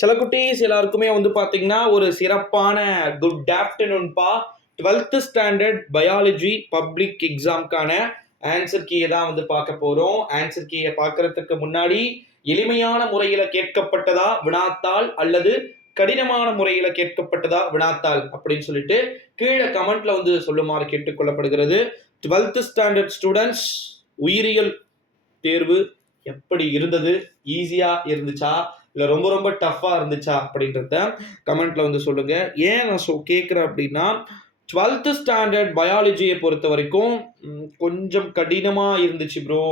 சில குட்டீஸ் எல்லாருக்குமே வந்து பார்த்தீங்கன்னா ஒரு சிறப்பான good ஆஃப்டர்நூன்பா. 12th standard biology public எக்ஸாம்க்கான answer கீயை தான் வந்து பார்க்க போகிறோம். ஆன்சர் கீயை பார்க்கறதுக்கு முன்னாடி எளிமையான முறையில் கேட்கப்பட்டதா வினாத்தாள் அல்லது கடினமான முறையில் கேட்கப்பட்டதா வினாத்தாள் அப்படின்னு சொல்லிட்டு கீழே கமெண்ட்ல வந்து சொல்லுமாறு கேட்டுக்கொள்ளப்படுகிறது. 12th ஸ்டாண்டர்ட் ஸ்டூடெண்ட்ஸ், உயிரியல் தேர்வு எப்படி இருந்தது? ஈஸியா இருந்துச்சா இல்லை ரொம்ப ரொம்ப டஃப்பாக இருந்துச்சா அப்படின்றத கமெண்ட்ல வந்து சொல்லுங்க. ஏன் நான் கேட்குறேன் அப்படின்னா 12th ஸ்டாண்டர்ட் பயாலஜியை பொறுத்த வரைக்கும் கொஞ்சம் கடினமாக இருந்துச்சு ப்ரோ,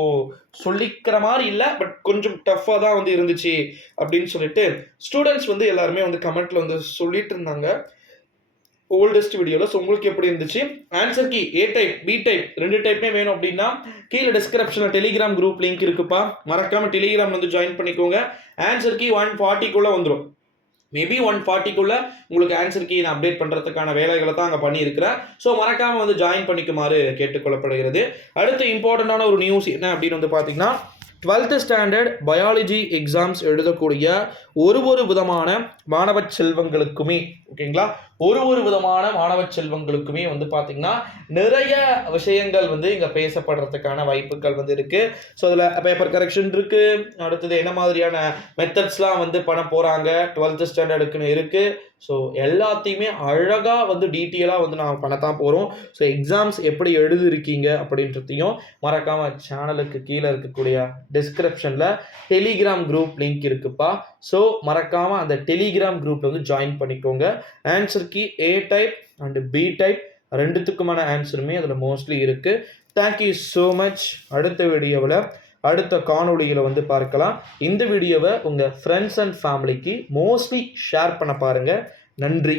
சொல்லிக்கிற மாதிரி இல்லை, பட் கொஞ்சம் டஃப்பாக தான் வந்து இருந்துச்சு அப்படின்னு சொல்லிட்டு ஸ்டூடெண்ட்ஸ் வந்து எல்லாருமே வந்து கமெண்ட்ல வந்து சொல்லிட்டு இருந்தாங்க ஓல்டஸ்ட் வீடியோவில். ஸோ உங்களுக்கு எப்படி இருந்துச்சு? ஆன்சர் கீ ஏ டைப் பி டைப் ரெண்டு டைப்புமே வேணும் அப்படின்னா கீழே டிஸ்கிரிப்ஷனில் டெலிகிராம் குரூப் லிங்க் இருக்குப்பா, மறக்காமல் டெலிகிராம் வந்து ஜாயின் பண்ணிக்கோங்க. ஆன்சர் கீ 140க்குள்ளே வந்துடும். மேபி 140க்குள்ளே உங்களுக்கு ஆன்சர் கீ நான் அப்டேட் பண்ணுறதுக்கான வேலைகளை தான் அங்கே பண்ணியிருக்கிறேன். ஸோ மறக்காமல் வந்து ஜாயின் பண்ணிக்குமாறு கேட்டுக்கொள்ளப்படுகிறது. அடுத்து இம்பார்ட்டண்டான ஒரு நியூஸ் என்ன அப்படின்னு வந்து பார்த்தீங்கன்னா 12th ஸ்டாண்டர்ட் பயாலஜி எக்ஸாம்ஸ் எழுதக்கூடிய ஒரு விதமான மாணவ செல்வங்களுக்குமே, ஓகேங்களா, ஒரு விதமான மாணவ செல்வங்களுக்குமே வந்து பார்த்தீங்கன்னா நிறைய விஷயங்கள் வந்து இங்கே பேசப்படுறதுக்கான வாய்ப்புகள் வந்து இருக்குது. ஸோ அதில் பேப்பர் கரெக்ஷன் இருக்குது. அடுத்தது என்ன மாதிரியான மெத்தட்ஸ்லாம் வந்து பண்ண போகிறாங்க 12th ஸ்டாண்டர்டுக்குன்னு இருக்குது. ஸோ எல்லாத்தையுமே அழகாக வந்து டீட்டெயிலாக வந்து நான் பண்ணத்தான் போகிறோம். ஸோ எக்ஸாம்ஸ் எப்படி எழுதிருக்கீங்க அப்படின்றதையும் மறக்காமல் சேனலுக்கு கீழே இருக்கக்கூடிய டிஸ்கிரிப்ஷனில் டெலிகிராம் குரூப் லிங்க் இருக்குப்பா. ஸோ மறக்காமல் அந்த டெலிகிராம் குரூப்பில் வந்து ஜாயின் பண்ணிக்கோங்க. Answer key A type and B type ரெண்டுத்துக்குமான ஆன்சருமே அதில் மோஸ்ட்லி இருக்குது. Thank you so much. அடுத்த வீடியோவில் அடுத்த காணொலியில் வந்து பார்க்கலாம். இந்த வீடியோவை உங்கள் ஃப்ரெண்ட்ஸ் அண்ட் ஃபேமிலிக்கு மோஸ்ட்லி ஷேர் பண்ண பாருங்கள். நன்றி.